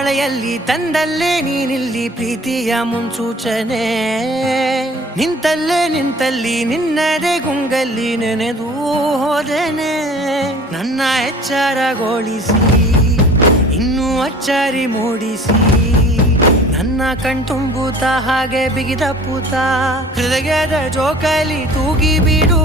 ಮಳೆಯಲ್ಲಿ ತಂದಲ್ಲೇ ನೀನಿಲ್ಲಿ ಪ್ರೀತಿಯ ಮುನ್ಸೂಚನೆ ನಿಂತಲ್ಲಿ ನಿನ್ನದೇ ಗುಂಗಲ್ಲಿ ನೆನೆದು ಹೋದನೆ ನನ್ನ ಎಚ್ಚರಗೊಳಿಸಿ ಇನ್ನೂ ಅಚ್ಚರಿ ಮೂಡಿಸಿ ನನ್ನ ಕಣ್ತುಂಬುತ್ತ ಹಾಗೆ ಬಿಗಿದ ಪೂತ ಹೃದಯದ ಜೋಕಾಲಿ ತೂಗಿ ಬಿಡು